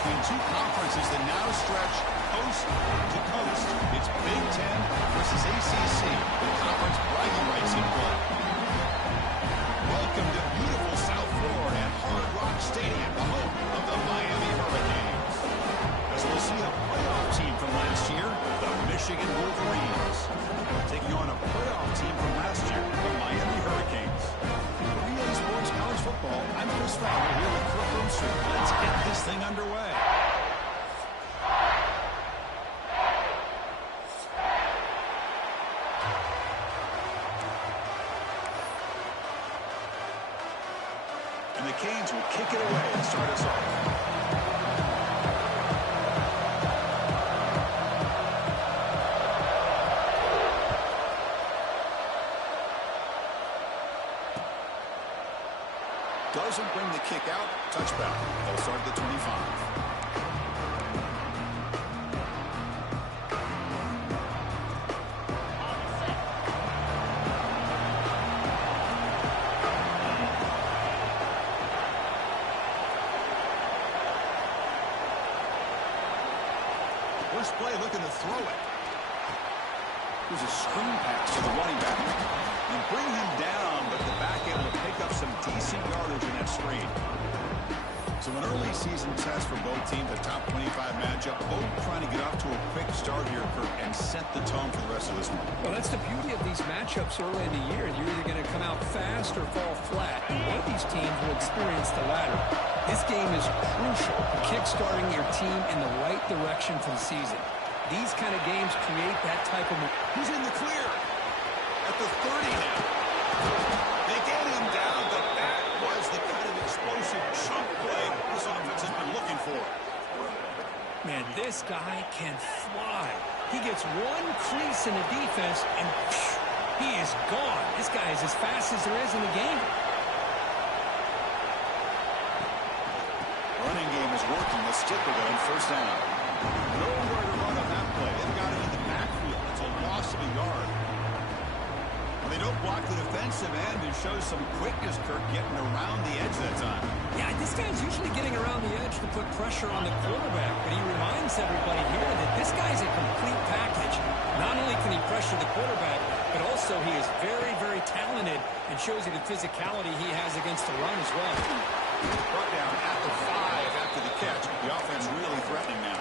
between two conferences that now stretch coast to coast. It's Big Ten versus ACC, the conference bragging rights in play. Welcome to beautiful South Florida at Hard Rock Stadium, the home of the Miami Hurricanes. As we'll see a playoff team from last year, the Michigan Wolverines, taking on a playoff team from last year, the Miami Hurricanes. For EA Sports College Football, I'm Chris Fowler here with Kirk Rumster. Let's get this thing underway. And the Canes will kick it away and start us off. Doesn't bring the kick out. Touchback. They'll start at the 25. First play looking to throw it. There's a screen pass to the running back. And bring him down, but the back able to pick up some decent yardage in that screen. So an early season test for both teams, a top 25 matchup. Both trying to get off to a quick start here, Kirk, and set the tone for the rest of this one. Well, that's the beauty of these matchups early in the year. You're either going to come out fast or fall flat. And one of these teams will experience the latter. This game is crucial for kick-starting your team in the right direction for the season. These kind of games create that type of... He's in the clear at the 30 now. They get him down, but that was the kind of explosive chunk play this offense has been looking for. Man, this guy can fly. He gets one crease in the defense, and he is gone. This guy is as fast as there is in the game. Running game is working. Let's stick with it on first down. Nowhere to run on that play. They've got him in the backfield. It's a loss of a yard. Well, they don't block the defensive end and show some quickness, Kirk, getting around the edge that time. Yeah, this guy's usually getting around the edge to put pressure on the quarterback, but he reminds everybody here that this guy's a complete package. Not only can he pressure the quarterback, but also he is very, very talented and shows you the physicality he has against the run as well. Brought down at the 5 after the catch. The offense really threatening now.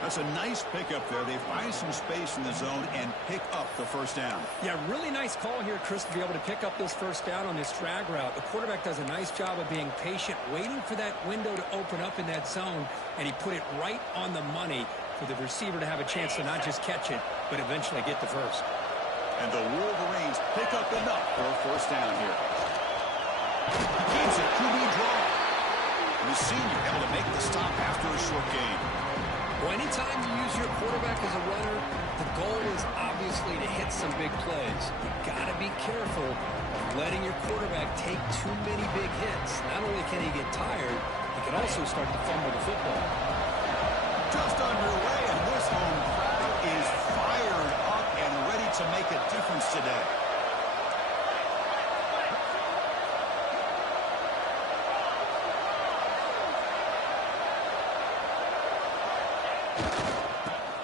That's a nice pickup there. They find some space in the zone and pick up the first down. Yeah, really nice call here, Chris, to be able to pick up this first down on this drag route. The quarterback does a nice job of being patient, waiting for that window to open up in that zone, and he put it right on the money for the receiver to have a chance to not just catch it, but eventually get the first. And the Wolverines pick up enough for a first down here. Keeps a QB draw. The senior able to make the stop after a short gain. Well, anytime you use your quarterback as a runner, the goal is obviously to hit some big plays. You've got to be careful of letting your quarterback take too many big hits. Not only can he get tired, he can also start to fumble the football. Just underway, and this home crowd is fired up and ready to make a difference today.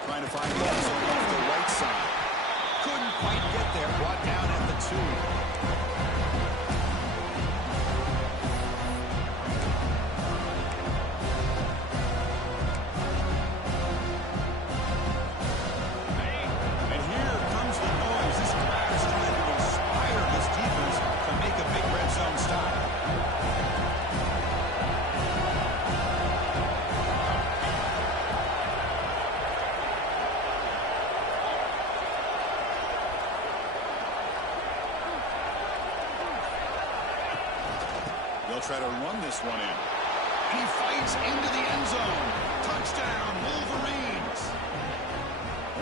Trying to find Wilson off the right side. Couldn't quite get there. Brought down at the 2. And here comes the noise. This crowd is trying to inspire this defense to make a big red zone stop. They'll try to run this one in. He fights into the end zone. Touchdown, Wolverines.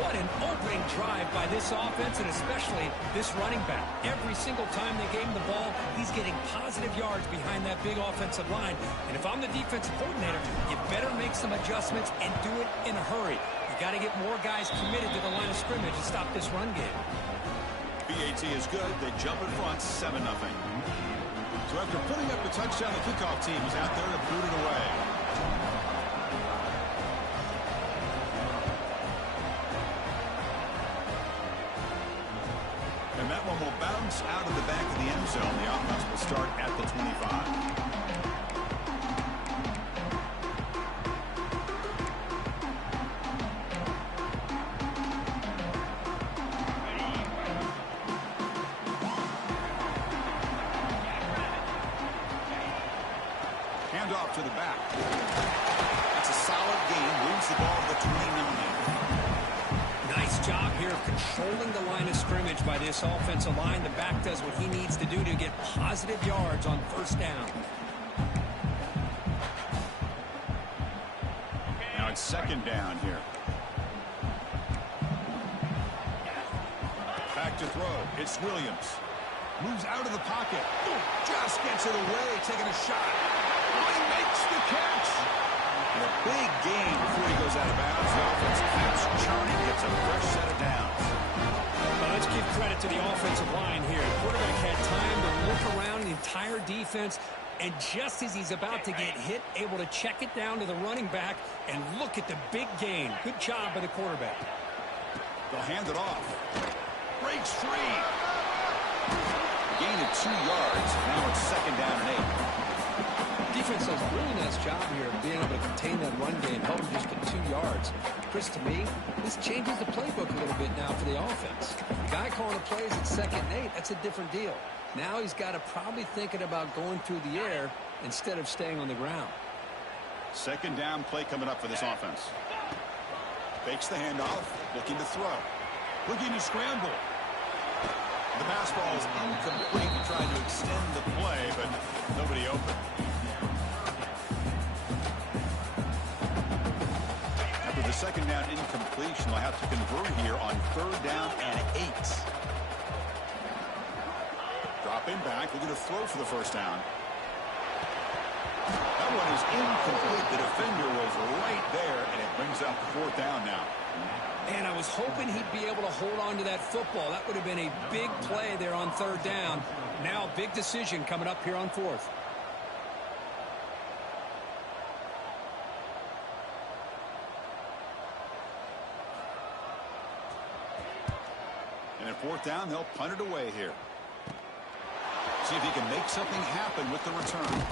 What an opening drive by this offense, and especially this running back. Every single time they gave him the ball, he's getting positive yards behind that big offensive line. And if I'm the defensive coordinator, you better make some adjustments and do it in a hurry. You got to get more guys committed to the line of scrimmage to stop this run game. BAT is good. They jump in front, 7-0. So after putting up the touchdown, the kickoff team is out there to boot it away. And that one will bounce out of the back of the end zone. The offense will start at the 25. Off to the back. It's a solid gain. Moves the ball to the 29. Nice job here of controlling the line of scrimmage by this offensive line. The back does what he needs to do to get positive yards on first down. Now it's second down here. Back to throw. It's Williams. Moves out of the pocket. Just gets it away, taking a shot. He makes the catch. And a big gain before he goes out of bounds. The offense keeps churning, gets a fresh set of downs. Well, let's give credit to the offensive line here. The quarterback had time to look around the entire defense, and just as he's about to get hit, able to check it down to the running back, and look at the big gain. Good job by the quarterback. They'll hand it off. Breaks free. Gain of 2 yards. Now it's second down and 8. Defense does a really nice job here of being able to contain that run game, held him just to 2 yards. Chris, to me, this changes the playbook a little bit now for the offense. The guy calling the plays at second and 8, that's a different deal. Now he's got to probably thinking about going through the air instead of staying on the ground. Second down play coming up for this offense. Fakes the handoff, looking to throw. Looking to scramble. The pass ball is incomplete. Trying to extend the play, but nobody open. After the second down incompletion, they'll have to convert here on third down and 8. Dropping back, looking to throw for the first down. That one is incomplete. The defender was right there, and it brings up fourth down now. And I was hoping he'd be able to hold on to that football. That would have been a big play there on third down. Now, big decision coming up here on fourth. And at fourth down, they'll punt it away here. See if he can make something happen with the return.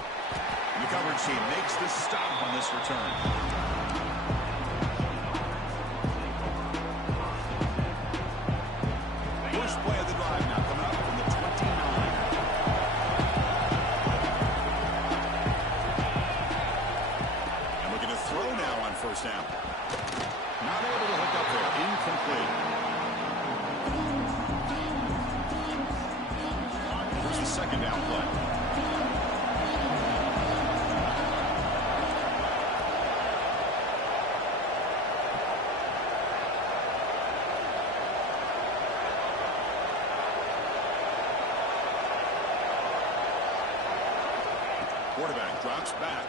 And the coverage team makes the stop on this return. First play of the drive now coming up from the 29. And looking to throw now on first down. Not able to hook up there. Incomplete. Here's the second down play. Quarterback drops back.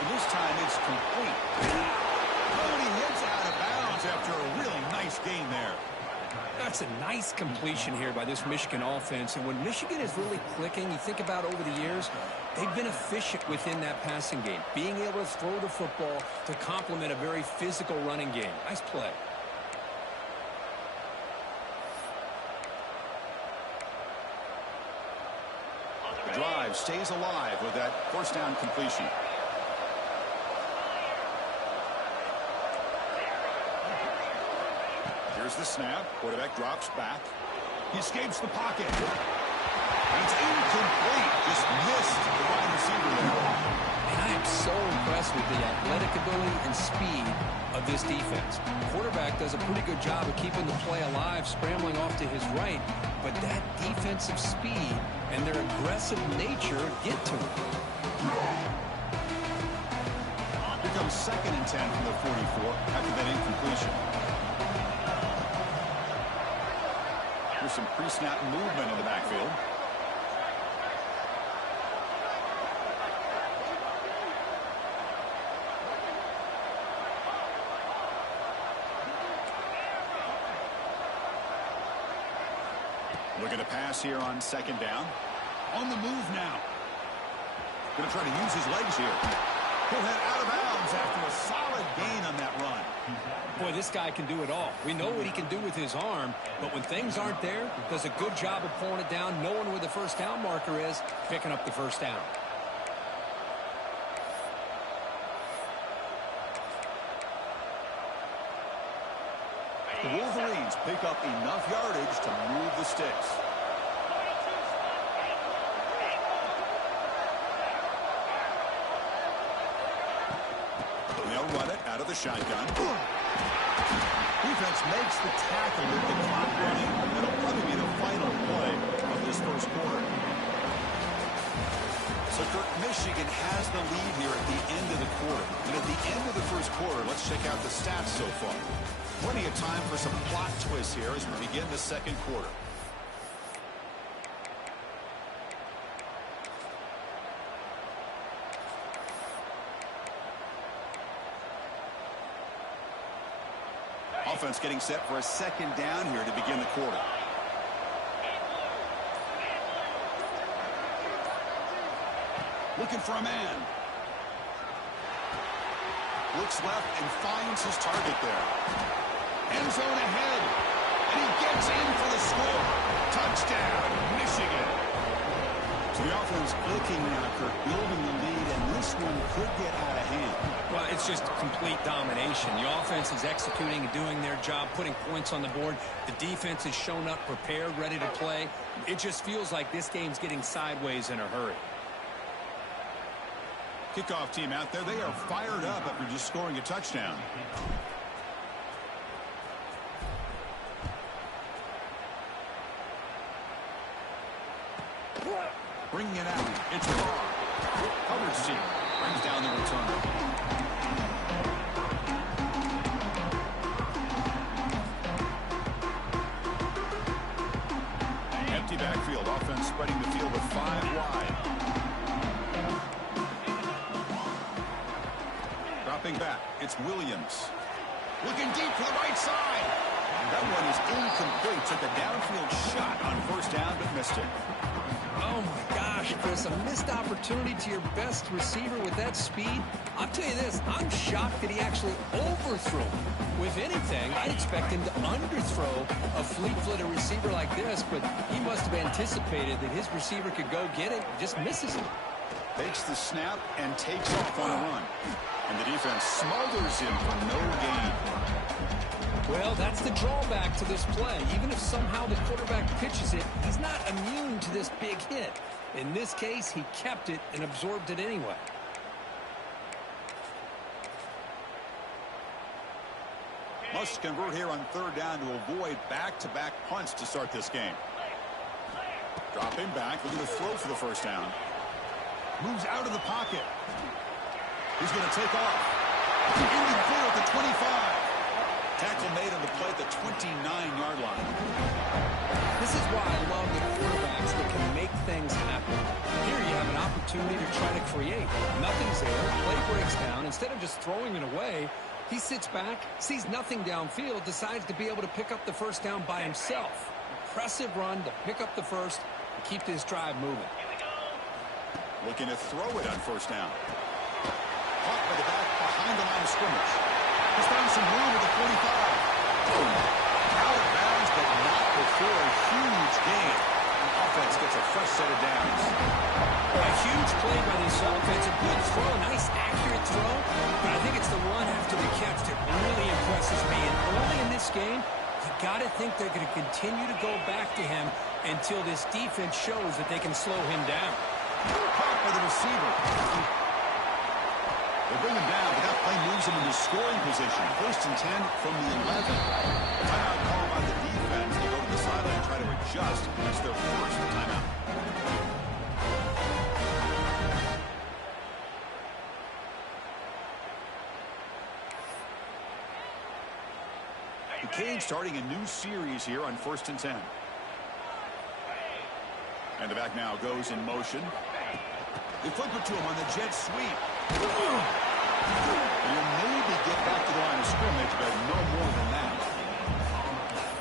And this time it's complete. Oh, and he hits out of bounds after a really nice gain there. That's a nice completion here by this Michigan offense. And when Michigan is really clicking, you think about over the years, they've been efficient within that passing game, being able to throw the football to complement a very physical running game. Nice play. The drive stays alive with that first down completion. Here's the snap. Quarterback drops back. He escapes the pocket. And it's incomplete. Just missed the wide receiver there. And I am so impressed with the athletic ability and speed of this defense. The quarterback does a pretty good job of keeping the play alive, scrambling off to his right. But that defensive speed and their aggressive nature get to him. Here comes second and 10 from the 44 after that incompletion. Here's some pre-snap movement in the backfield. Looking to pass here on second down. On the move now. Going to try to use his legs here. He'll head out of bounds after a solid gain on that run. Boy, this guy can do it all. We know what he can do with his arm, but when things aren't there, does a good job of pulling it down, knowing where the first down marker is, picking up the first down. The Wolverines pick up enough yardage to move the sticks. They'll run it out of the shotgun. Defense makes the tackle with the clock running. That'll probably be the final play of this first quarter. So, Kirk, Michigan has the lead here at the end of the quarter. And at the end of the first quarter, let's check out the stats so far. Plenty of time for some plot twists here as we begin the second quarter. Offense getting set for a second down here to begin the quarter. Looking for a man. Looks left and finds his target there. End zone ahead. And he gets in for the score. Touchdown, Michigan. So the offense looking now, Kirk, building the lead, and this one could get out of hand. Well, it's just complete domination. The offense is executing and doing their job, putting points on the board. The defense has shown up, prepared, ready to play. It just feels like this game's getting sideways in a hurry. Kickoff team out there. They are fired up after just scoring a touchdown. Bringing it out. It's Barr. Coverage team brings down the return. Empty backfield. Offense spreading the field with 5 wide. Dropping back. It's Williams. Looking deep for the right side. That one is incomplete. Took a downfield shot on first down, but missed it. Oh, my gosh, Chris, a missed opportunity to your best receiver with that speed. I'll tell you this, I'm shocked that he actually overthrew him. With anything, I'd expect him to underthrow a fleet-footed receiver like this, but he must have anticipated that his receiver could go get it and just misses him. Takes the snap and takes off on a run. And the defense smothers him for no gain. Well, that's the drawback to this play. Even if somehow the quarterback pitches it, he's not immune to this big hit. In this case, he kept it and absorbed it anyway. Must convert here on third down to avoid back-to-back punts to start this game. Dropping back, looking to throw for the first down. Moves out of the pocket. He's going to take off. Into the clear at the 25. Tackle made on the play at the 29-yard line. This is why I love the quarterbacks that can make things happen. Here you have an opportunity to try to create. Nothing's there. Play breaks down. Instead of just throwing it away, he sits back, sees nothing downfield, decides to be able to pick up the first down by himself. Impressive run to pick up the first and keep this drive moving. Looking to throw it on first down. Caught by the back behind the line of scrimmage. He's found some room at the 45. Out of bounds, but not before a huge gain. Offense gets a fresh set of downs. A huge play by this offense. A good throw, nice accurate throw. But I think it's the run after the catch that really impresses me. And early in this game, you got to think they're going to continue to go back to him until this defense shows that they can slow him down. Caught by the receiver. They bring him down, but that play moves him into scoring position. First and 10 from the 11. Timeout call by the defense. They go to the sideline and try to adjust. That's their first timeout. The Canes starting a new series here on first and 10. And the back now goes in motion. They flip it to him on the jet sweep. He'll maybe get back to the line of scrimmage, but no more than that.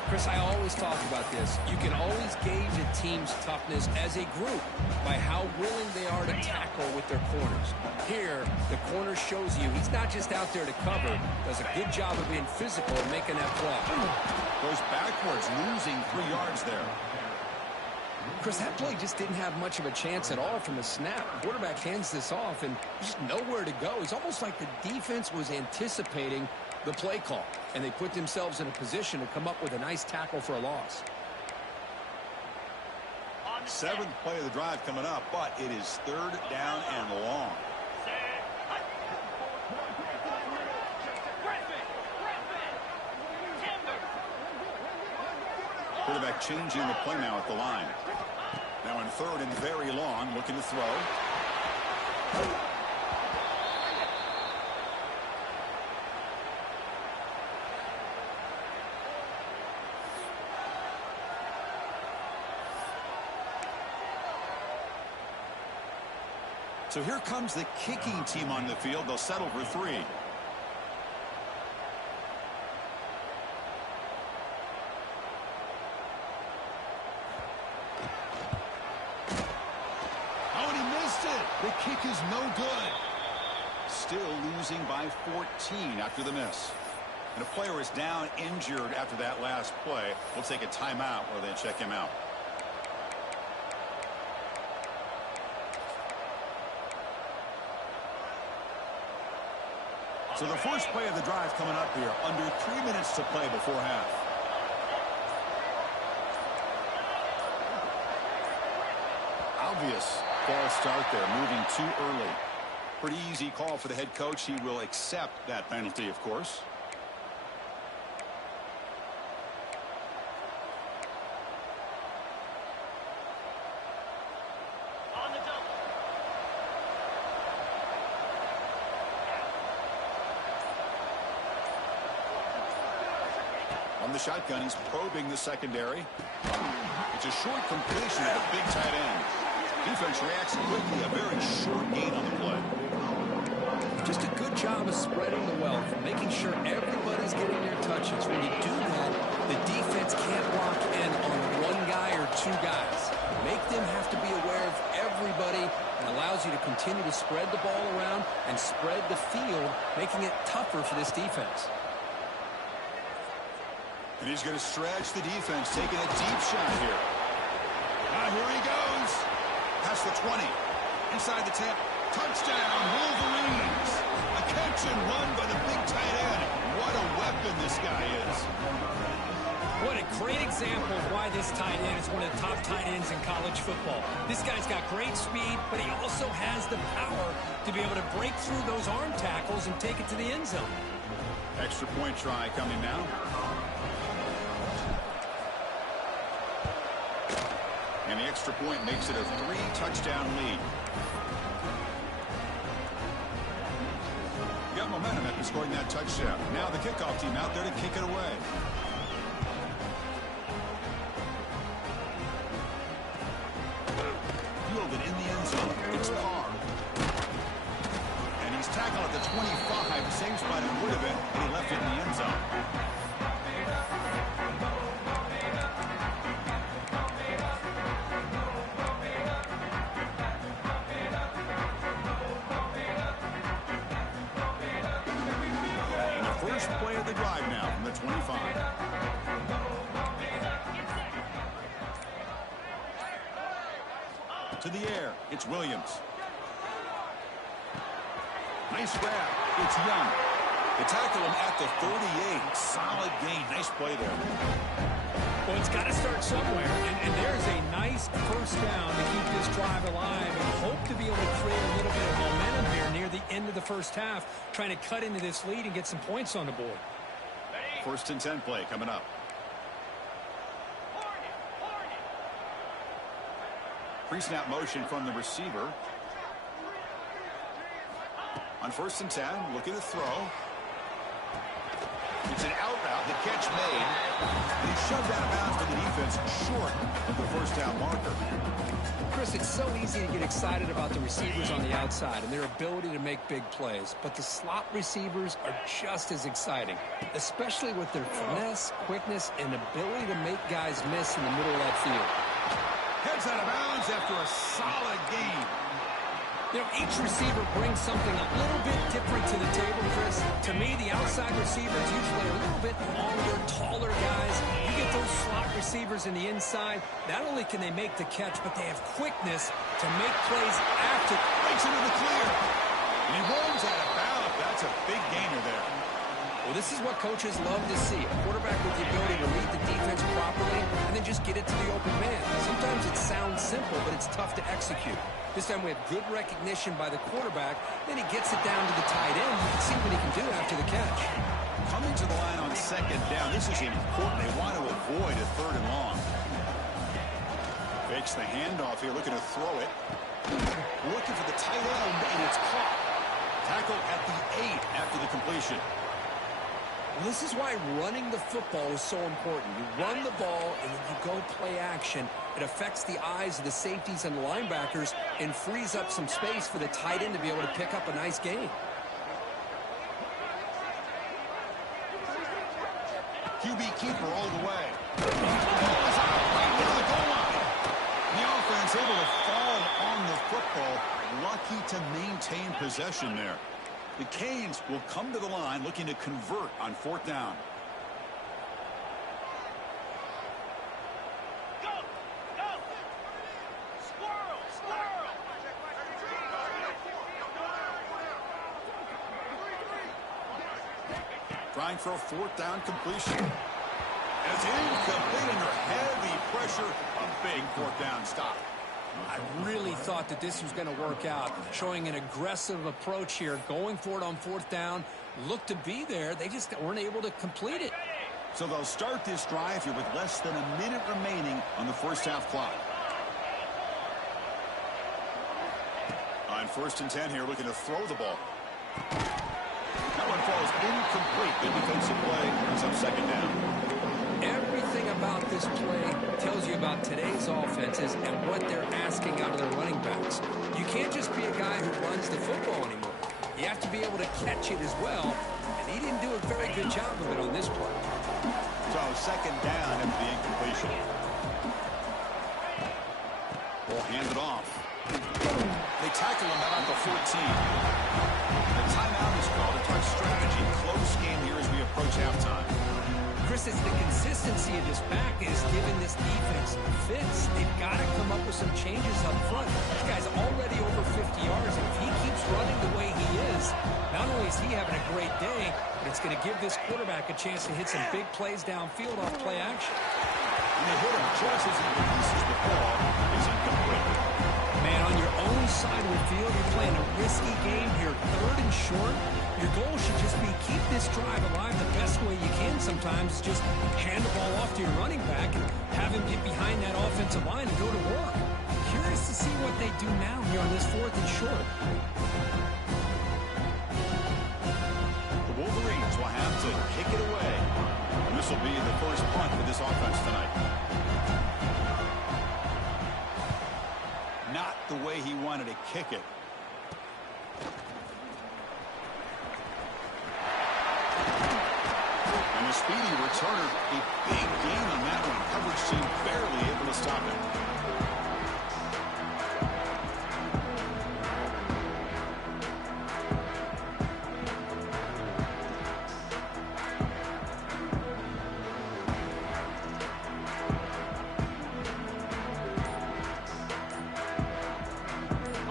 Chris, I always talk about this. You can always gauge a team's toughness as a group by how willing they are to tackle with their corners. Here, the corner shows you he's not just out there to cover, does a good job of being physical and making that play. Goes backwards, losing 3 yards there. Chris, that play just didn't have much of a chance at all from the snap. Quarterback hands this off, and there's just nowhere to go. It's almost like the defense was anticipating the play call, and they put themselves in a position to come up with a nice tackle for a loss. 7th play of the drive coming up, but it is 3rd down and long. Quarterback changing the play now at the line. Now in 3rd and very long, looking to throw. So here comes the kicking team on the field. They'll settle for 3. Oh, and he missed it. The kick is no good. Still losing by 14 after the miss. And a player is down injured after that last play. We'll take a timeout where they check him out. So the first play of the drive coming up here. Under 3 minutes to play before half. Obvious false start there, moving too early. Pretty easy call for the head coach. He will accept that penalty, of course. On the shotgun, he's probing the secondary. It's a short completion to the big tight end. Defense reacts quickly. A very short gain on the play. Just a good job of spreading the wealth, making sure everybody's getting their touches. When you do that, the defense can't lock in on 1 guy or 2 guys. Make them have to be aware of everybody, and allows you to continue to spread the ball around and spread the field, making it tougher for this defense. And he's going to stretch the defense, taking a deep shot here. Now here he goes. Past the 20. Inside the 10. Touchdown, Wolverines. A catch and run by the big tight end. What a weapon this guy is. What a great example of why this tight end is one of the top tight ends in college football. This guy's got great speed, but he also has the power to be able to break through those arm tackles and take it to the end zone. Extra point try coming now. And the extra point makes it a 3-touchdown lead. Got momentum after scoring that touchdown. Now the kickoff team out there to kick it away. Fielded in the end zone. It's Carr. And he's tackled at the 25. Same spot it would have been, and he left it in the end zone. Play of the drive now from the 25. To the air, it's Williams. Nice grab. It's Young. They tackle him at the 38. Solid gain. Nice play there. Well, it's got to start somewhere, and there's a nice first down to keep this drive alive and hope to be able to create a little bit of momentum here near the end of the first half, trying to cut into this lead and get some points on the board. 1st and 10 play coming up. Pre-snap motion from the receiver. On 1st and 10, looking to throw. It's an out route, the catch made. And he's shoved out of bounds by the defense short the first down marker. Chris, it's so easy to get excited about the receivers on the outside and their ability to make big plays, but the slot receivers are just as exciting, especially with their finesse, quickness, and ability to make guys miss in the middle of that field. Heads out of bounds after a solid game. You know, each receiver brings something a little bit different to the table, Chris. To me, the outside receivers usually are a little bit longer, taller guys. You get those slot receivers in the inside, not only can they make the catch, but they have quickness to make plays after. Breaks into the clear. And he rolls out of bounds. That's a big gainer there. Well, this is what coaches love to see. A quarterback with the ability to read the defense properly and then just get it to the open man. Sometimes it sounds simple, but it's tough to execute. This time we have good recognition by the quarterback. Then he gets it down to the tight end. You can see what he can do after the catch. Coming to the line on second down. This is important. They want to avoid a third and long. Fakes the handoff here, looking to throw it. Looking for the tight end, and it's caught. Tackle at the 8 after the completion. Well, this is why running the football is so important. You run the ball, and then you go play action. It affects the eyes of the safeties and the linebackers and frees up some space for the tight end to be able to pick up a nice gain. QB keeper all the way. The ball is out right into the goal line. The offense able to fall on the football. Lucky to maintain possession there. The Canes will come to the line looking to convert on fourth down. Go! Go! Squirrel! Squirrel! Trying for a fourth down completion. As incomplete under heavy pressure, a big fourth down stop. I really thought that this was going to work out, showing an aggressive approach here, going for it on fourth down, looked to be there. They just weren't able to complete it. So they'll start this drive here with less than a minute remaining on the first half clock. On 1st and 10 here, looking to throw the ball. That one falls incomplete. Good defensive play. Brings up second down. Everything about this play tells you about today's offenses and what they're asking out of their running backs. You can't just be a guy who runs the football anymore. You have to be able to catch it as well, and he didn't do a very good job of it on this play. So second down after the incompletion. Ball handed off. They tackle him about the 14. The timeout is called. A touch strategy. Close game here as we approach halftime. Chris, it's the consistency of this back is giving this defense fits. They've got to come up with some changes up front. This guy's already over 50 yards, and if he keeps running the way he is, not only is he having a great day, but it's going to give this quarterback a chance to hit some big plays downfield off play action. And they hit him just as he releases the ball. Is incomplete. Man, on your own side of the field, you're playing a risky game here, 3rd and short. Your goal should just be keep this drive alive the best way you can sometimes. Just hand the ball off to your running back and have him get behind that offensive line and go to work. Curious to see what they do now here on this 4th and short. The Wolverines will have to kick it away. And this will be the first punt for this offense tonight. Not the way he wanted to kick it. And a speedy returner, a big gain on that one. Coverage team barely able to stop it.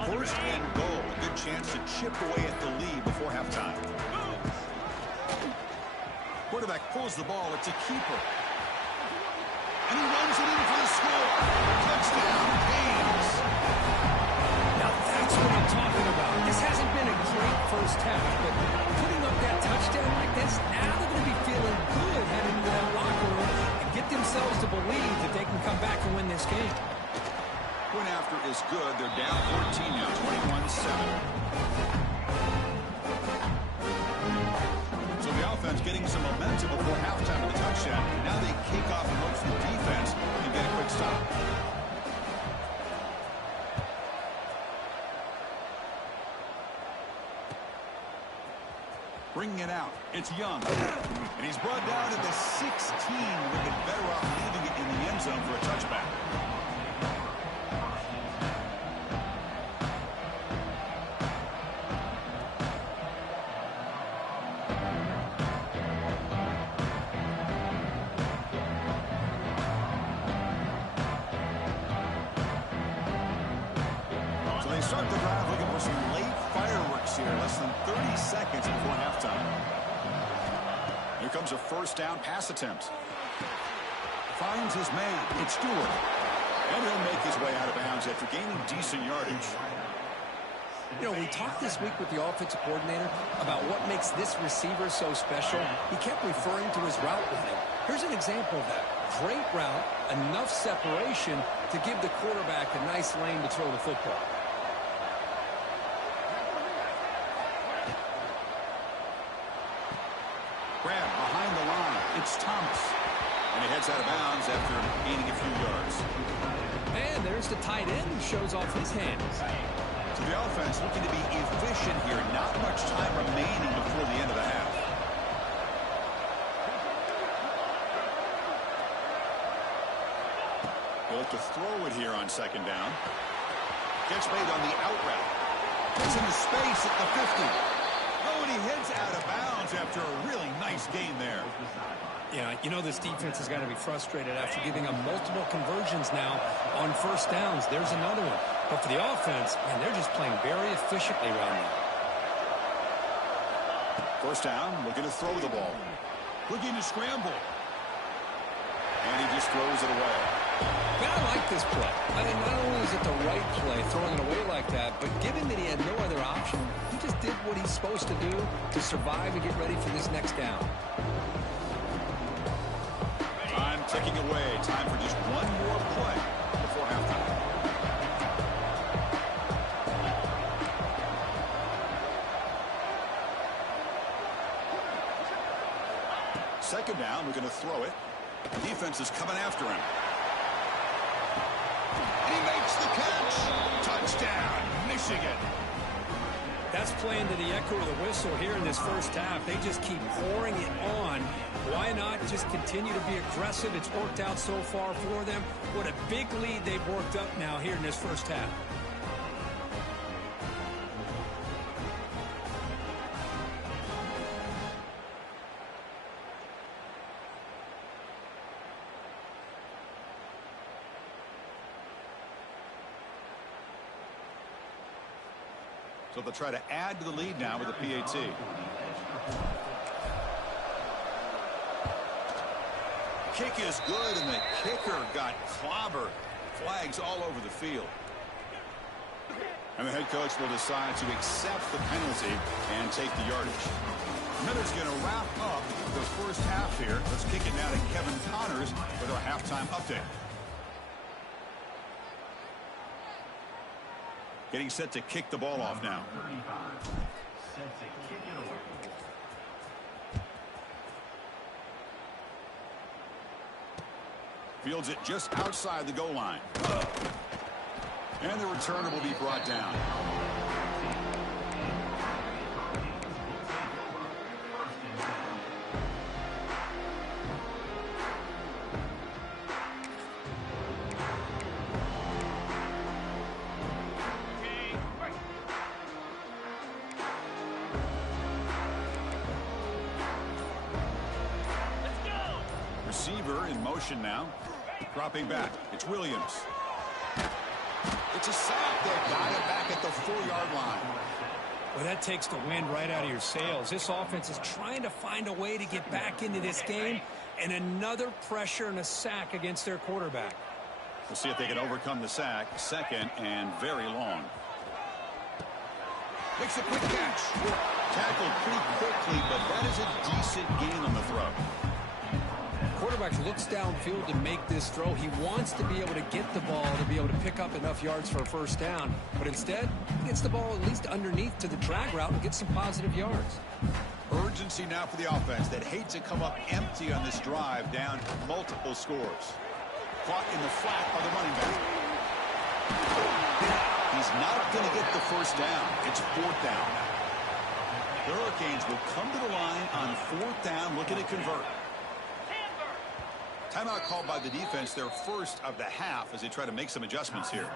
First and goal, a good chance to chip away at the lead before halftime. Quarterback pulls the ball. It's a keeper. And he runs it in for the score. Touchdown, Canes. Now that's what I'm talking about. This hasn't been a great first half, but putting up that touchdown like this, now they're going to be feeling good heading into that locker room and get themselves to believe that they can come back and win this game. Point after is good. They're down 14 now, 21-7. So the offense getting some momentum before halftime of the touchdown. Now they kick off and look for defense and get a quick stop. Bringing it out. It's Young. And he's brought down to the 16. Would have been better off leaving it in the end zone for a touchback. So they start the drive looking for some late fireworks here. Less than 30 seconds before halftime. Here comes a first down pass attempt. Finds his man. It's Stewart. And he'll make his way out of bounds after gaining decent yardage. You know, we talked this week with the offensive coordinator about what makes this receiver so special. He kept referring to his route running. Here's an example of that. Great route, enough separation to give the quarterback a nice lane to throw the football. Grab behind the line. It's Thomas. And he heads out of bounds after gaining a few yards. And there's the tight end who shows off his hands. So the offense looking to be efficient here. Not much time remaining before the end of the half. He'll look to throw it here on second down. Gets made on the out route. Gets into space at the 50. Oh, and he heads out of bounds after a really nice gain there. Yeah, you know this defense has got to be frustrated after giving them multiple conversions now on first downs. There's another one. But for the offense, man, they're just playing very efficiently around now. First down, looking to throw the ball. Looking to scramble. And he just throws it away. Man, I like this play. I mean, not only is it the right play, throwing it away like that, but given that he had no other option, he just did what he's supposed to do to survive and get ready for this next down. Time ticking away. Time for just one more play before halftime. Second down, we're going to throw it. The defense is coming after him. And he makes the catch. Touchdown, Michigan. That's playing to the echo of the whistle here in this first half. They just keep pouring it on. Why not just continue to be aggressive? It's worked out so far for them. What a big lead they've worked up now here in this first half. So they'll try to add to the lead now with a PAT. Kick is good, and the kicker got clobbered. Flags all over the field. And the head coach will decide to accept the penalty and take the yardage. Miller's going to wrap up the first half here. Let's kick it now to Kevin Connors with our halftime update. Getting set to kick the ball off now. Fields it just outside the goal line. And the returner will be brought down. Receiver in motion now. Dropping back. It's Williams. It's a sack. They got it back at the 4-yard line. Well, that takes the wind right out of your sails. This offense is trying to find a way to get back into this game, and another pressure and a sack against their quarterback. We'll see if they can overcome the sack. Second and very long. Makes a quick catch. Tackled pretty quickly, but that is a decent gain on the throw. Quarterback looks downfield to make this throw. He wants to be able to get the ball to be able to pick up enough yards for a first down. But instead, he gets the ball at least underneath to the drag route and gets some positive yards. Urgency now for the offense that hate to come up empty on this drive down multiple scores. Caught in the flat by the running back. He's not going to get the first down. It's 4th down. The Hurricanes will come to the line on 4th down, looking to convert. Timeout called by the defense, their first of the half, as they try to make some adjustments here.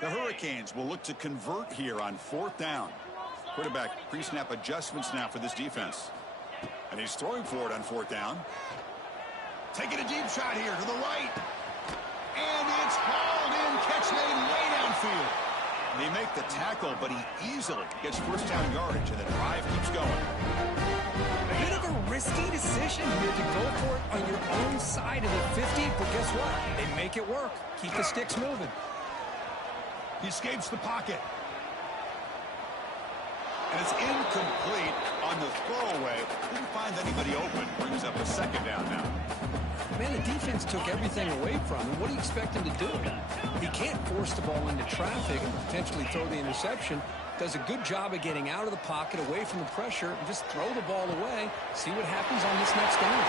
The Hurricanes will look to convert here on 4th down. Quarterback pre-snap adjustments now for this defense. And he's throwing for it on 4th down. Taking a deep shot here to the right. And it's hauled in. Catch made way downfield. They make the tackle, but he easily gets first down yardage, and the drive keeps going. Bit of a risky decision here to go for it on your own side of the 50, but guess what? They make it work. Keep the sticks moving. He escapes the pocket. And it's incomplete on the throwaway. Didn't find anybody open. Brings up a 2nd down now. Man, the defense took everything away from him. What do you expect him to do? He can't force the ball into traffic and potentially throw the interception. Does a good job of getting out of the pocket, away from the pressure, and just throw the ball away. See what happens on this next down.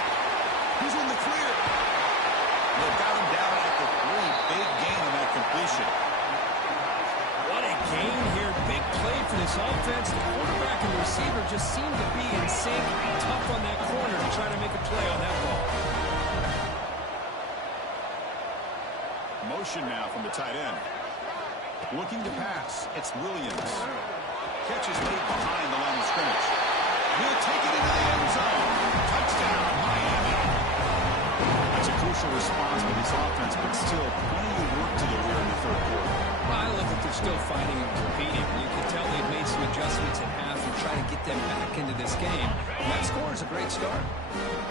He's in the clear. They got him down at the 3. Big gain on that completion. What a gain here. Big play for this offense. The quarterback and receiver just seem to be in sync. Tough on that corner to try to make a play on that ball. Motion now from the tight end. Looking to pass. It's Williams. Catch is made behind the line of scrimmage. He'll take it into the end zone. Touchdown, Miami. That's a crucial response by this offense, but still plenty of work to do here in the 3rd quarter. I look at they're still fighting and competing. You can tell they've made some adjustments at half and try to get them back into this game. And that score is a great start.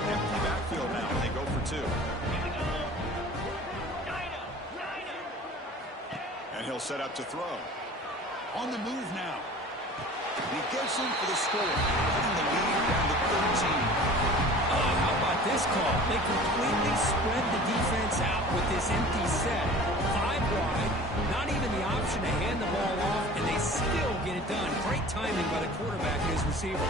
Empty backfield now, and they go for 2. And he'll set up to throw. On the move now. He gets in for the score, putting the lead down to 13. Oh, how about this call? They completely spread the defense out with this empty set. 5 wide, not even the option to hand the ball off, and they still get it done. Great timing by the quarterback and his receiver.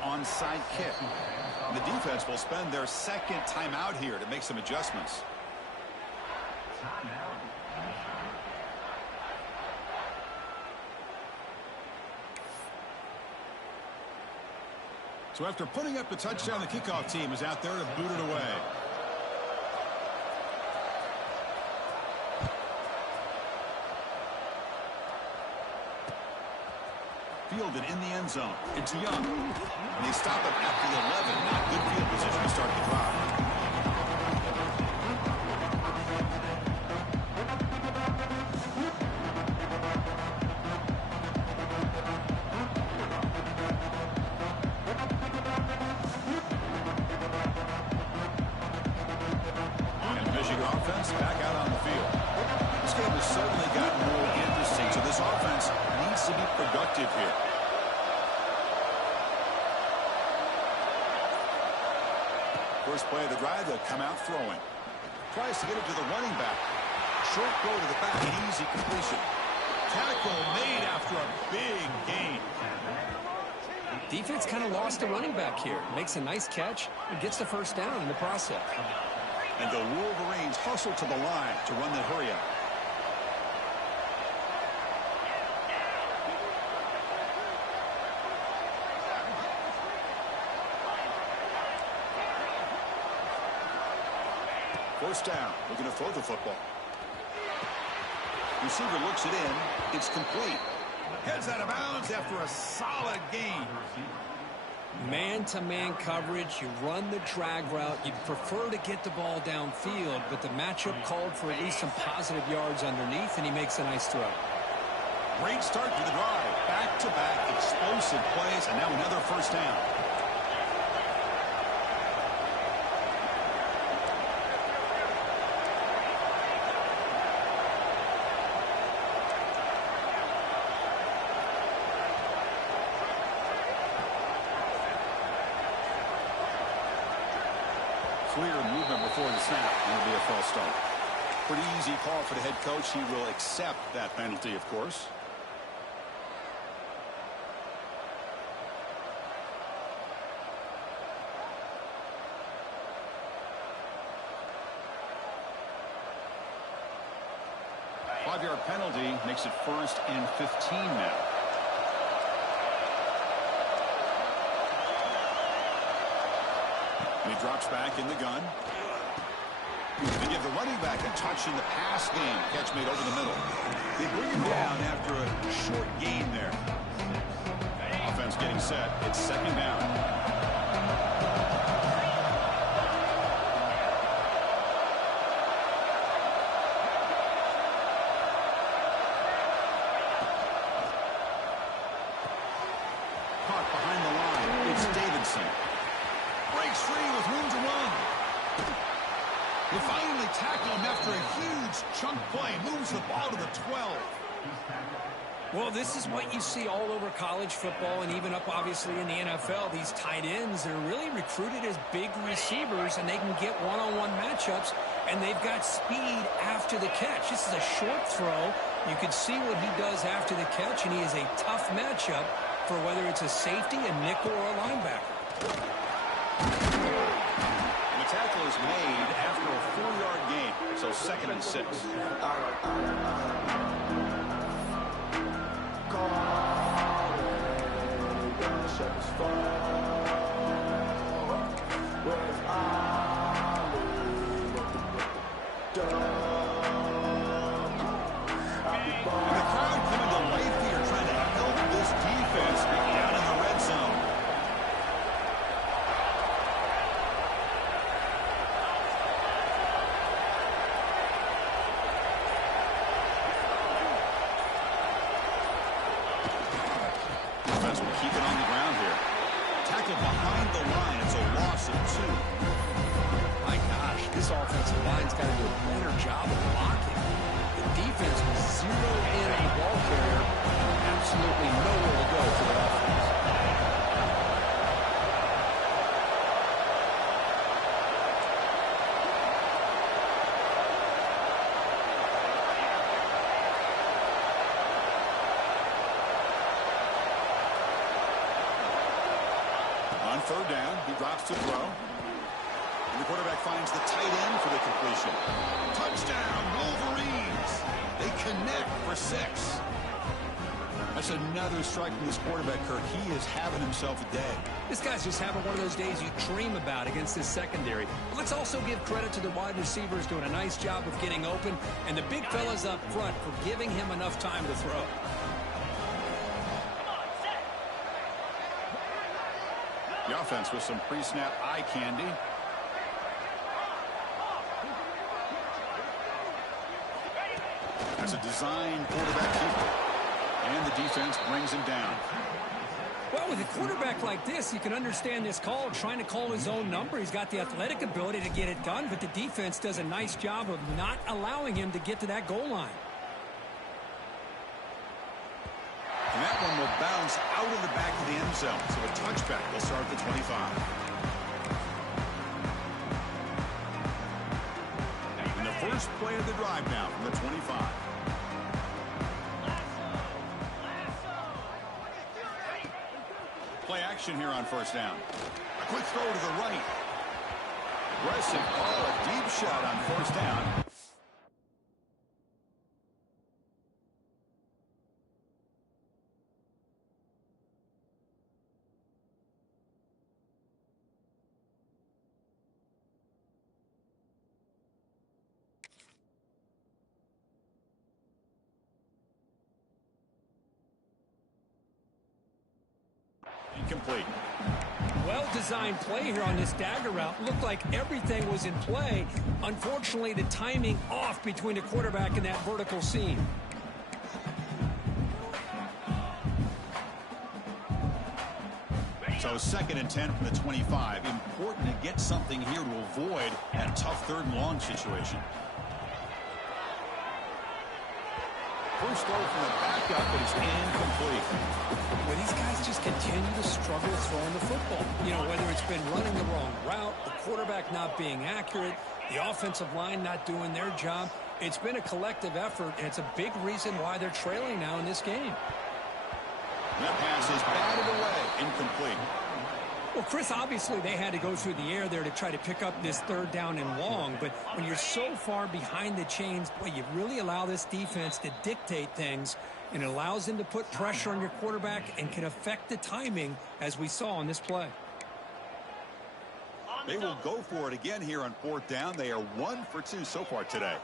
Onside kick. And the defense will spend their 2nd timeout here to make some adjustments. So after putting up the touchdown, the kickoff team is out there to boot it away. Fielded in the end zone. It's Young. And they stop him at the 11. Not good field position to start the drive. And the Michigan offense back out on the field. This game has certainly gotten more interesting, so this offense needs to be productive here. First play of the drive, they'll come out throwing. Tries to get it to the running back. Short throw to the back, an easy completion. Tackle made after a big gain. Defense kind of lost the running back here. Makes a nice catch and gets the first down in the process. And the Wolverines hustle to the line to run that hurry up. First down. Looking to throw the football. Receiver looks it in. It's complete. Heads out of bounds after a solid gain. Man-to-man coverage. You run the drag route. You'd prefer to get the ball downfield, but the matchup called for at least some positive yards underneath, and he makes a nice throw. Great start to the drive. Back-to-back explosive plays, and now another first down. down before the snap, and it'll be a false start. Pretty easy call for the head coach. He will accept that penalty, of course. Five-yard penalty makes it 1st and 15 now. And he drops back in the gun. To give the running back a touch in the pass game. Catch made over the middle. They bring him down after a short gain there. Offense getting set. It's 2nd down. Breaks free with room to run. They finally tackle him after a huge chunk play. Moves the ball to the 12. Well, this is what you see all over college football and even up, obviously, in the NFL. These tight ends, they're really recruited as big receivers, and they can get one-on-one matchups, and they've got speed after the catch. This is a short throw. You can see what he does after the catch, and he is a tough matchup for whether it's a safety, a nickel, or a linebacker. And the tackle is made after a 4-yard gain, so 2nd and 6. And the crowd coming to life here, trying to help this defense get out in the red zone. Defense will keep it on the ground here. Tackle behind the line. It's a loss of 2. My gosh, this offensive line's got to do a better job of blocking. The defense was zeroed in on the ball carrier. Absolutely nowhere to go for the offense. On 3rd down, he drops to throw. And the quarterback finds the tight end for the completion. Touchdown, Wolverines! They connect for 6. That's another strike from this quarterback, Kirk. He is having himself a day. This guy's just having one of those days you dream about against this secondary. But let's also give credit to the wide receivers doing a nice job of getting open, and the big fellas up front for giving him enough time to throw. The offense with some pre-snap eye candy. That's a design quarterback keeper. And the defense brings him down. Well, with a quarterback like this, you can understand this call, trying to call his own number. He's got the athletic ability to get it done, but the defense does a nice job of not allowing him to get to that goal line. And that one will bounce out of the back of the end zone. So a touchback will start at the 25. And the first play of the drive now from the 25. Play action here on 1st down. A quick throw to the right. Aggressive call, a deep shot on 1st down. Incomplete. Well-designed play here on this dagger route. Looked like everything was in play. Unfortunately, the timing off between the quarterback and that vertical seam. So 2nd and 10 from the 25. Important to get something here to avoid that tough 3rd and long situation. First throw from the backup, but it's incomplete. Well, these guys just continue to struggle throwing the football. You know, whether it's been running the wrong route, the quarterback not being accurate, the offensive line not doing their job. It's been a collective effort, and it's a big reason why they're trailing now in this game. That pass is batted away, incomplete. Well, Chris, obviously they had to go through the air there to try to pick up this third down and long, but when you're so far behind the chains, boy, you really allow this defense to dictate things, and it allows them to put pressure on your quarterback and can affect the timing, as we saw on this play. They will go for it again here on fourth down. They are 1 for 2 so far today.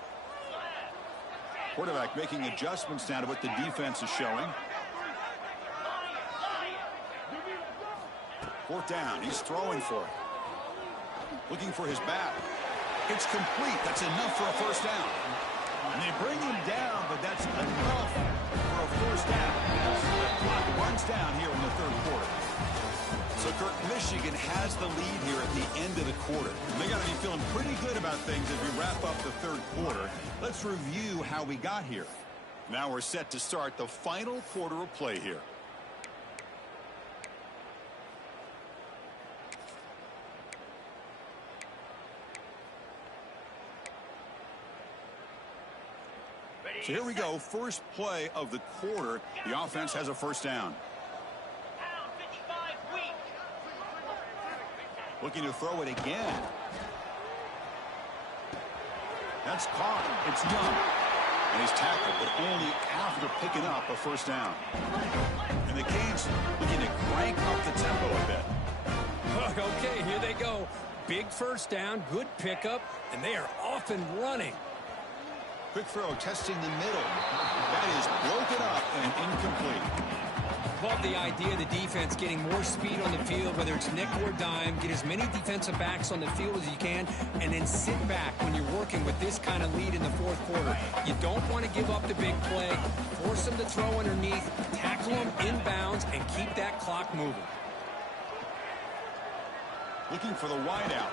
Quarterback making adjustments now to what the defense is showing. Fourth down, he's throwing for it. Looking for his back. It's complete. That's enough for a first down. And they bring him down, but that's enough for a first down. The clock runs down here in the third quarter. So, Kirk, Michigan has the lead here at the end of the quarter. They got to be feeling pretty good about things as we wrap up the third quarter. Let's review how we got here. Now we're set to start the final quarter of play here. So here we go, first play of the quarter. The offense has a first down. Looking to throw it again. That's caught. It's Young. And he's tackled, but only after picking up a first down. And the Canes looking to crank up the tempo a bit. Okay, here they go. Big first down, good pickup, and they are off and running. Quick throw, testing the middle. That is broken up and incomplete. Love the idea of the defense getting more speed on the field, whether it's nickel or dime. Get as many defensive backs on the field as you can, and then sit back when you're working with this kind of lead in the fourth quarter. You don't want to give up the big play. Force them to throw underneath, tackle them inbounds, and keep that clock moving. Looking for the wideout.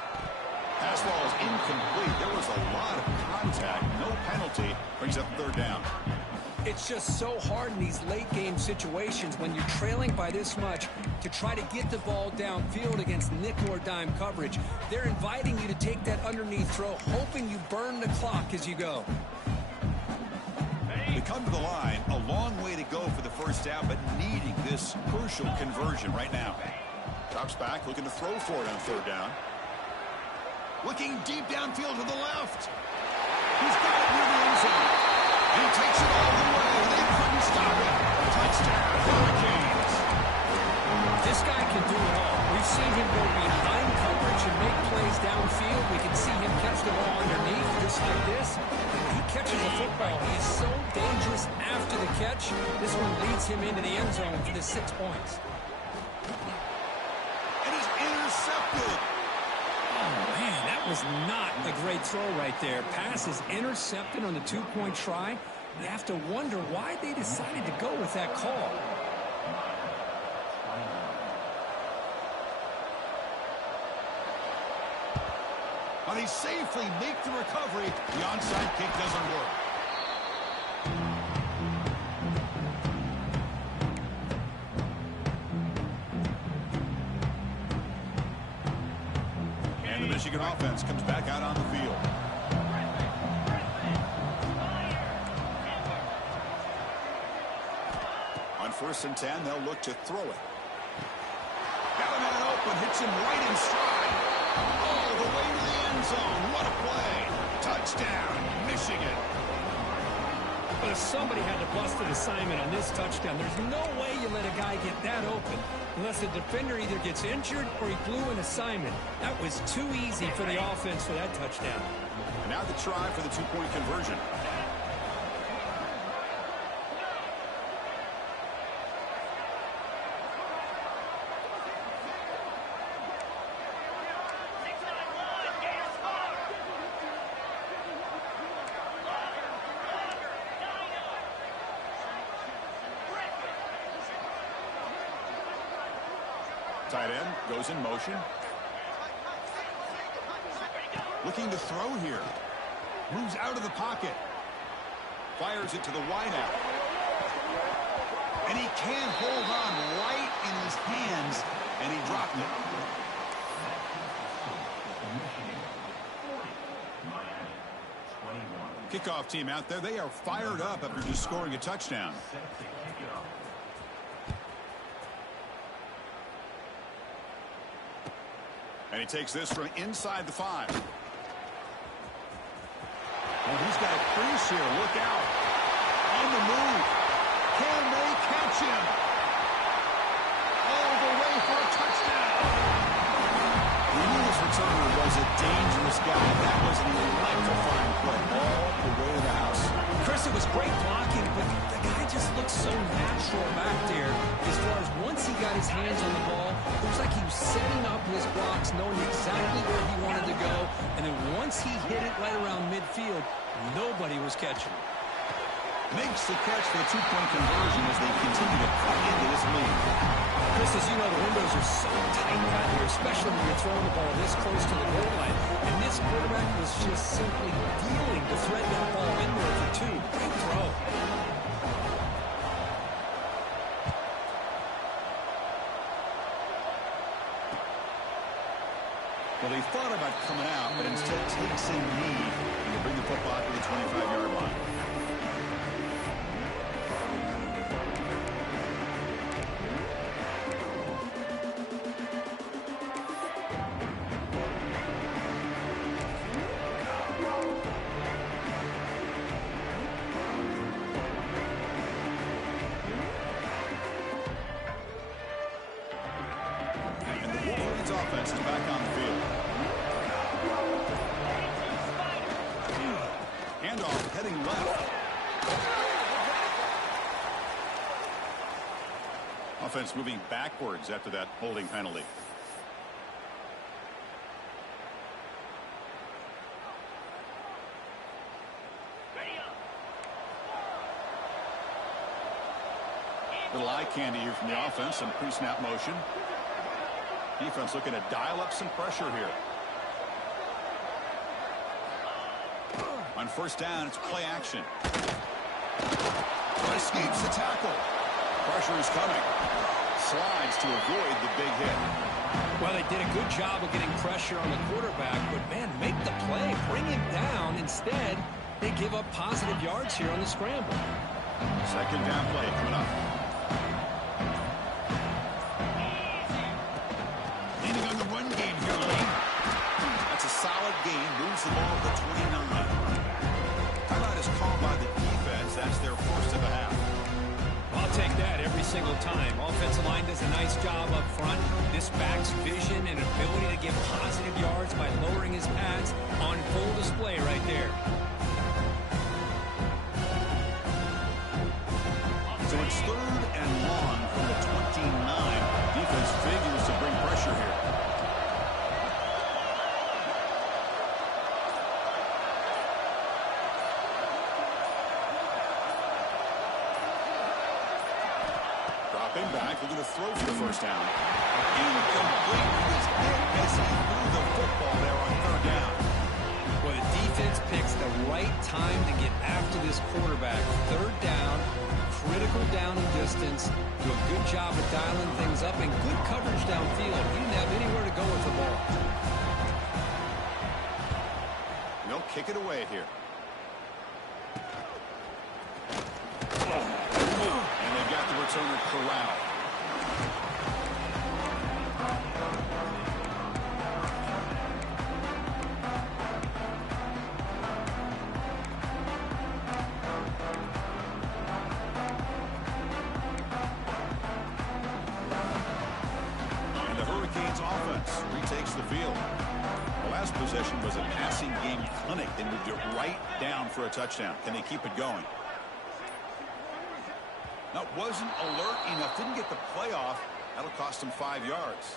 Pass ball is incomplete. There was a lot of contact. No penalty. Brings up third down. It's just so hard in these late-game situations when you're trailing by this much to try to get the ball downfield against nickel or dime coverage. They're inviting you to take that underneath throw, hoping you burn the clock as you go. They come to the line. A long way to go for the first down, but needing this crucial conversion right now. Drops back, looking to throw for it on third down. Looking deep downfield to the left. He's got it near the end zone. And he takes it all the way. They couldn't stop it. Touchdown, Hurricanes. This guy can do it all. We've seen him go behind coverage and make plays downfield. We can see him catch the ball underneath just like this. When he catches the football, he is so dangerous after the catch. This one leads him into the end zone for the 6 points. And he's intercepted. Man, that was not a great throw right there. Pass is intercepted on the two-point try. You have to wonder why they decided to go with that call. Well, they safely make the recovery. The onside kick doesn't work. And the Michigan offense comes back out on the field. On 1st and 10, they'll look to throw it. Got a man open, hits him right in stride. All the way to the end zone. What a play. Touchdown, Michigan. But if somebody had to bust an assignment on this touchdown, there's no way you let a guy get that open unless the defender either gets injured or he blew an assignment. That was too easy for the offense for that touchdown. And now the try for the two-point conversion. Tight end goes in motion. Looking to throw here. Moves out of the pocket. Fires it to the wideout. And he can't hold on right in his hands, and he dropped it. Kickoff team out there. They are fired up after just scoring a touchdown. And he takes this from inside the 5. Oh, he's got a crease here. Look out. On the move. Can they catch him? All the way for a touchdown. We knew this returner was a dangerous guy. That was an electrifying play. All the way to the house. Chris, it was great blocking, but the guy just looked so natural back there. As far as once he got his hands on the ball, it was like he was setting up his blocks, knowing exactly where he wanted to go. And then once he hit it right around midfield, nobody was catching him. Makes the catch for the 2-point conversion as they continue to cut into this lead. Chris, as you know, the windows are so tight out here, especially when you're throwing the ball this close to the goal line. And this quarterback was just simply dealing to thread that ball in there for 2. Great throw. Well, they thought about coming out, but instead takes a knee and they bring the football to the 25-yard line. And the Wolverines offense is back on the field. Handoff heading left. Offense moving backwards after that holding penalty. Little eye candy here from the offense. Some pre-snap motion. Defense looking to dial up some pressure here. On first down, it's play action. Escapes the tackle. Pressure is coming. Slides to avoid the big hit. Well, they did a good job of getting pressure on the quarterback, but, man, make the play. Bring him down. Instead, they give up positive yards here on the scramble. Second down play coming up. Leaning on the run game here, Lane. That's a solid gain. Moves the ball to 29. Timeout is called by the defense. That's their first of the half. I'll take that every single time. Offensive line does a nice job up front. This back's vision and ability to get positive yards by lowering his pads on full display right there. So it's 3rd and long from the 29. Defense figures to bring pressure here. Dropping back, looking to throw for the first down. Incomplete. He was hit as he threw the football there on 3rd down. Well, the defense picks the right time to get after this quarterback. 3rd down, critical down and distance. Do a good job of dialing things up and good coverage downfield. He didn't have anywhere to go with the ball. They'll kick it away here. And they've got the returner corralled. And the Hurricanes offense retakes the field. The last possession was a passing game clinic. They moved it right down for a touchdown. Can they keep it going? That wasn't alert enough. Didn't get the play off. That'll cost them 5 yards.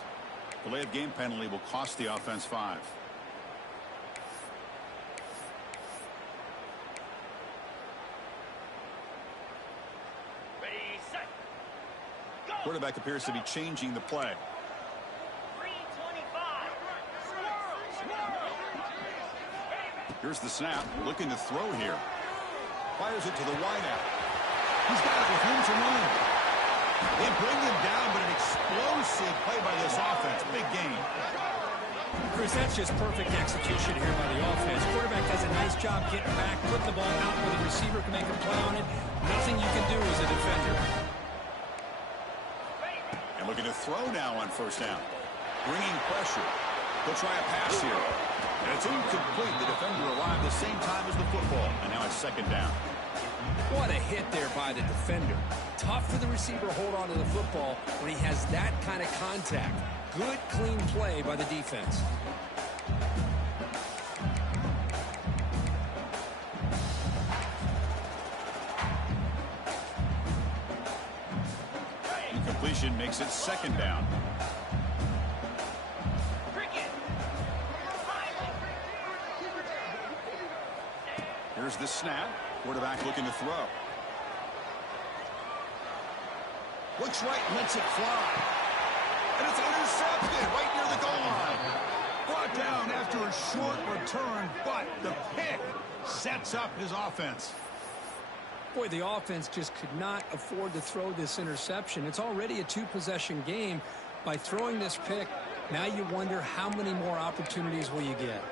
Delay of game penalty will cost the offense 5. Ready, set, go! Quarterback appears to be changing the play. 325. Swirl, swirl. Here's the snap. Looking to throw here. Fires it to the wideout. He's got it with room to run. They bring him down, but an explosive play by this offense. Big game. Chris, that's just perfect execution here by the offense. Quarterback does a nice job getting back, putting the ball out where the receiver can make a play on it. Nothing you can do as a defender. And looking to throw now on first down. Bringing pressure. They'll try a pass here. And it's incomplete. The defender arrived the same time as the football. And now it's second down. What a hit there by the defender. Tough for the receiver to hold on to the football when he has that kind of contact. Good, clean play by the defense. Incompletion makes it second down. Here's the snap. Quarterback looking to throw. Looks right, lets it fly. And it's intercepted right near the goal line. Brought down after a short return, but the pick sets up his offense. Boy, the offense just could not afford to throw this interception. It's already a two-possession game. By throwing this pick, now you wonder how many more opportunities will you get.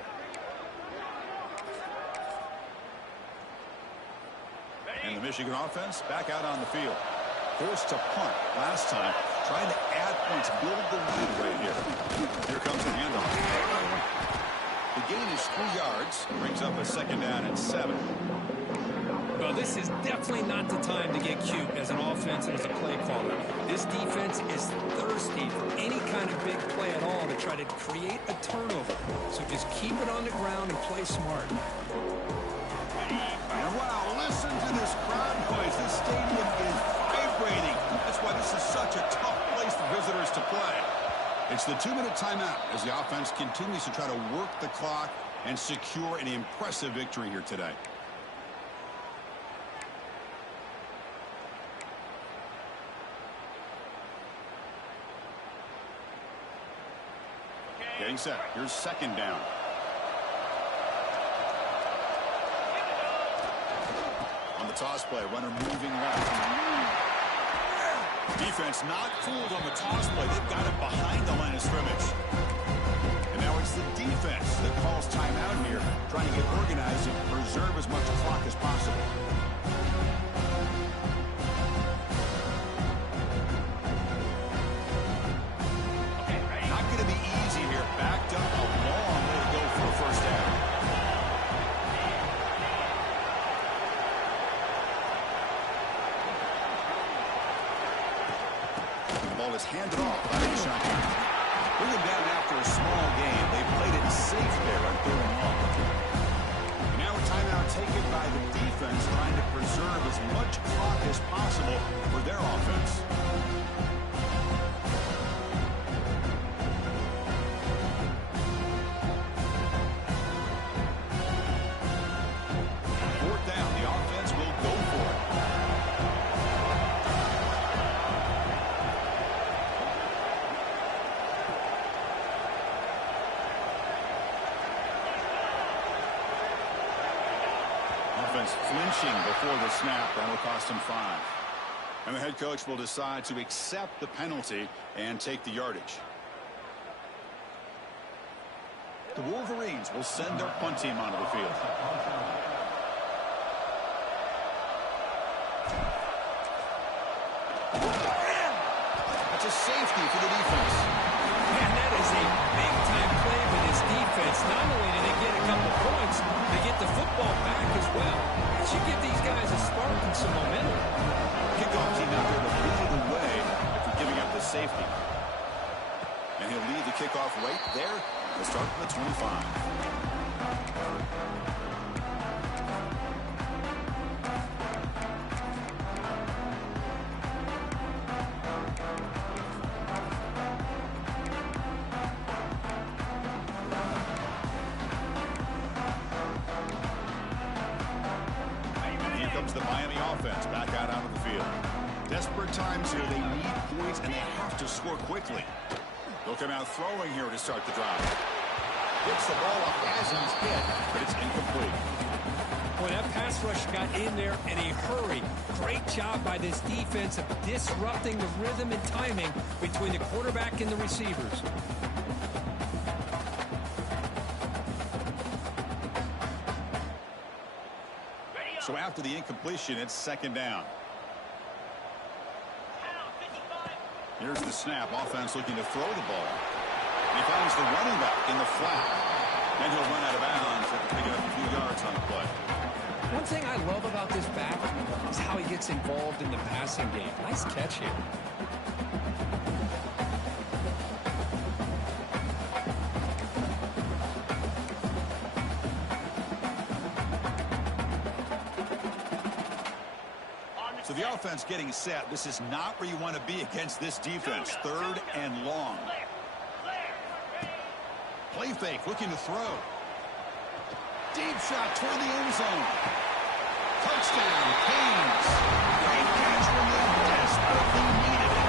And the Michigan offense back out on the field. Forced to punt last time. Trying to add points, build the lead right here. Here comes the handoff. The gain is 3 yards. Brings up a second down and 7. Well, this is definitely not the time to get cute as an offense and as a play caller. This defense is thirsty for any kind of big play at all to try to create a turnover. So just keep it on the ground and play smart. And wow, listen to this crowd noise. This stadium is vibrating. That's why this is such a tough place for visitors to play. It's the 2-minute timeout as the offense continues to try to work the clock and secure an impressive victory here today. Getting set. Here's second down. On the toss play, runner moving left. Defense not fooled on the toss play. They've got it behind the line of scrimmage. And now it's the defense that calls timeout here, trying to get organized and preserve as much clock as possible. Not going to be easy here. Backed up a long way to go for a first down. The ball is handed off by the shotgun. Bring them down after a small gain. They played it safe there on 3rd and long. And now a timeout taken by the defense, trying to preserve as much clock as possible for their offense. Fourth down, the offense will go for it. Offense flinching before the snap. That'll cost him 5. And the head coach will decide to accept the penalty and take the yardage. The Wolverines will send their punt team onto the field. That's a safety for the defense. Man, that is a big-time play for this defense. Not only do they get a couple points, they get the football back as well. That should give these guys a spark and some momentum. Kickoff team out there to lead the way after giving up the safety. And he'll lead the kickoff right there to start from the 25. The Miami offense back out onto the field. Desperate times here. They need points, and they have to score quickly. They'll come out throwing here to start the drive. Gets the ball up as he's hit, but it's incomplete. Boy, that pass rush got in there in a hurry. Great job by this defense of disrupting the rhythm and timing between the quarterback and the receivers. So after the incompletion, it's second down. Here's the snap. Offense looking to throw the ball. He finds the running back in the flat. Then he'll run out of bounds after picking up a few yards on the play. One thing I love about this back is how he gets involved in the passing game. Nice catch here. So the offense getting set. This is not where you want to be against this defense. Third and long. Play fake, looking to throw. Deep shot toward the end zone. Touchdown, Canes. Great catch when they desperately needed it.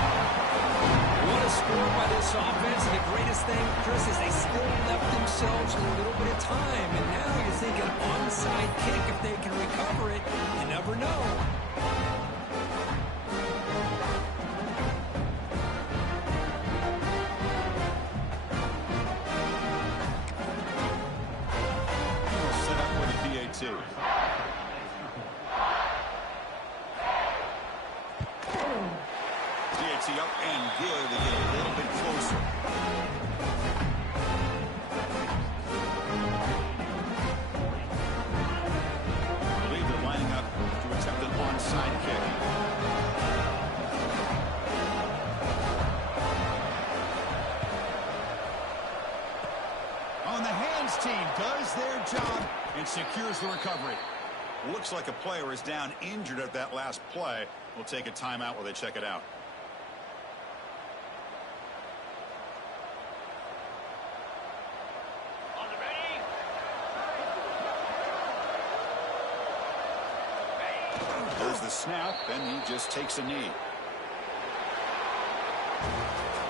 What a score by this offense. And the greatest thing, Chris, is they still left themselves a little bit of time. And now you're thinking onside kick. If they can recover it, you never know. DT up and good to get a little bit closer. I believe they're lining up to attempt an onside kick. On the hands team does their job and secures the recovery. Looks like a player is down injured at that last play. We'll take a timeout while they check it out. On the ready. There's the snap, and he just takes a knee.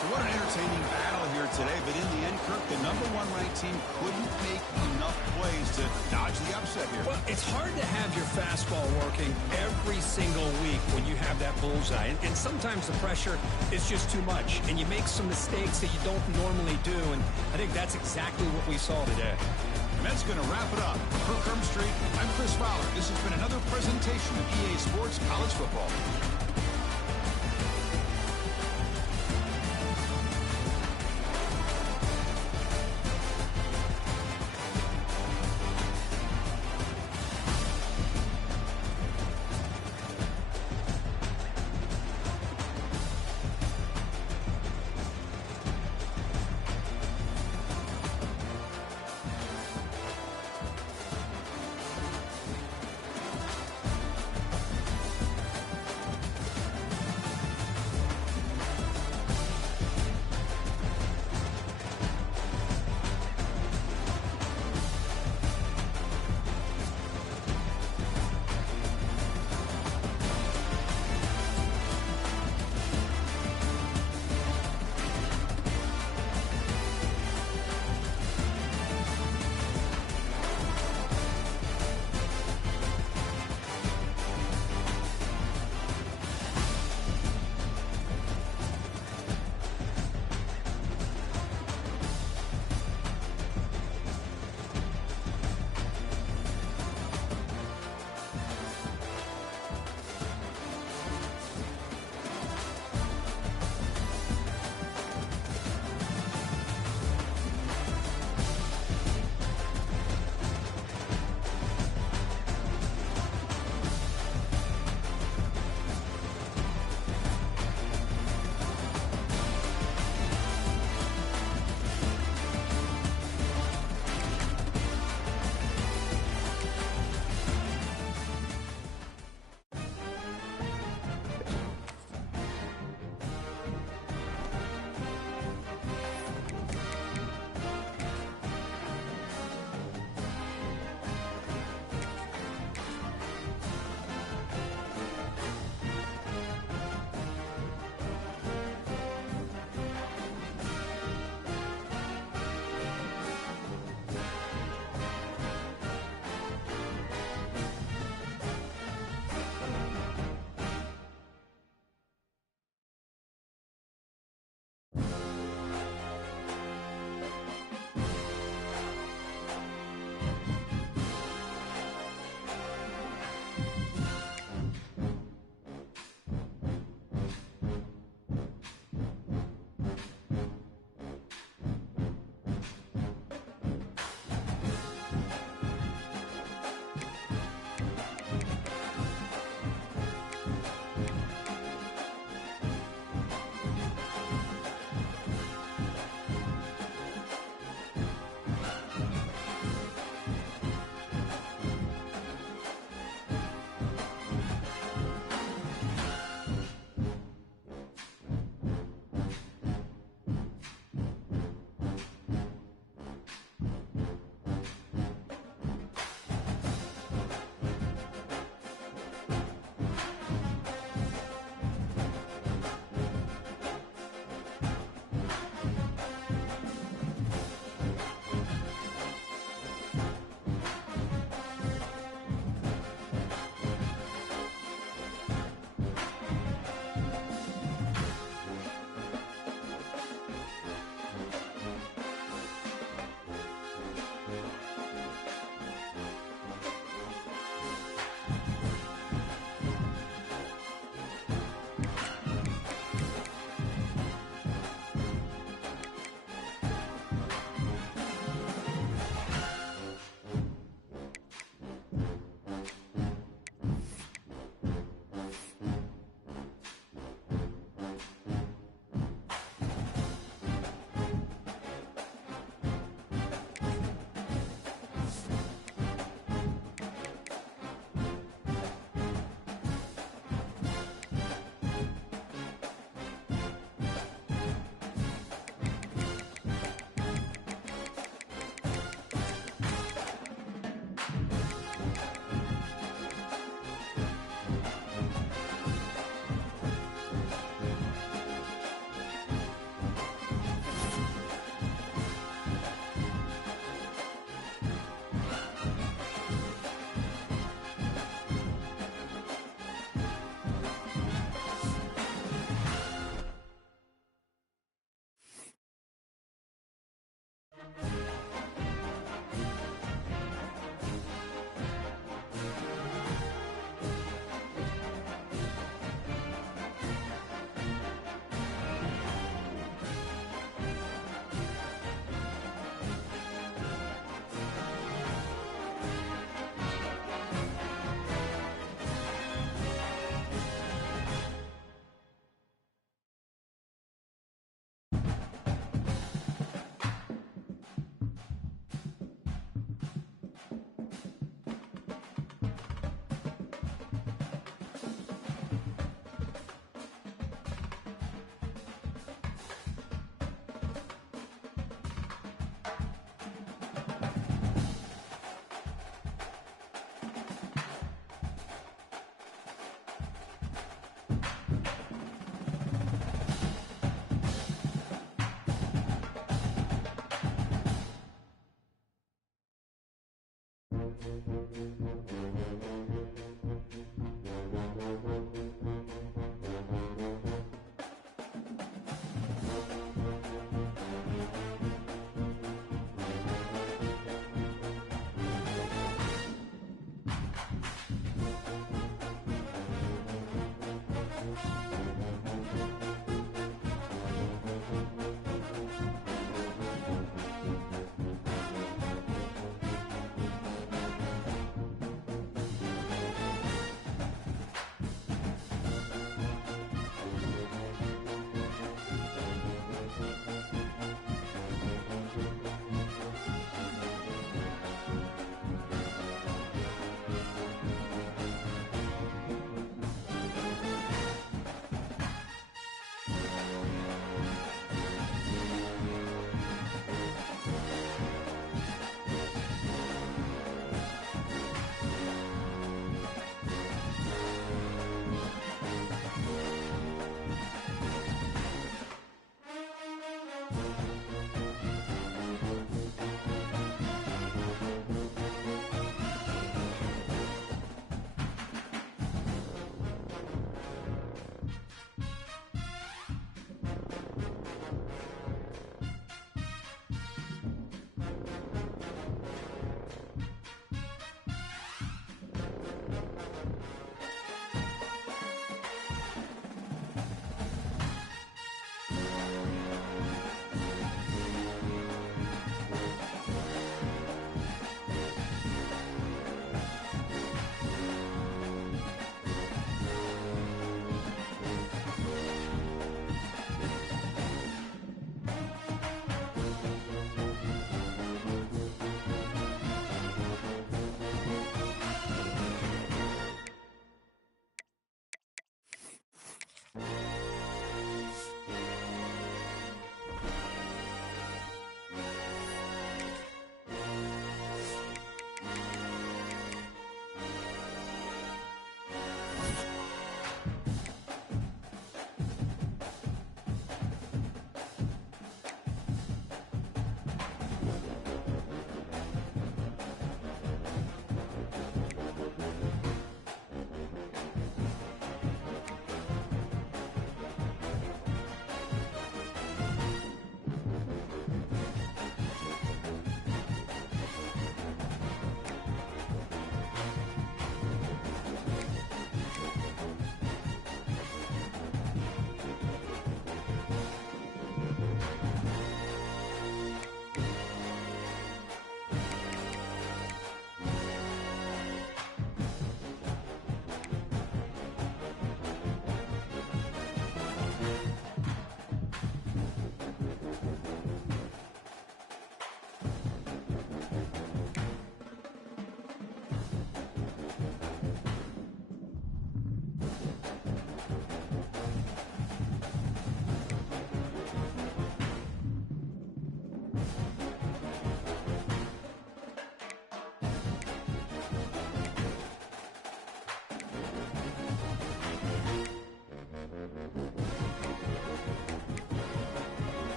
So what an entertaining battle here today, but in the end, Kirk, the #1 ranked team couldn't make enough plays to dodge the upset here. Well, it's hard to have your fastball working every single week when you have that bullseye. And sometimes the pressure is just too much, and you make some mistakes that you don't normally do. And I think that's exactly what we saw today. And that's going to wrap it up. For Kirk Street, I'm Chris Fowler. This has been another presentation of EA Sports College Football.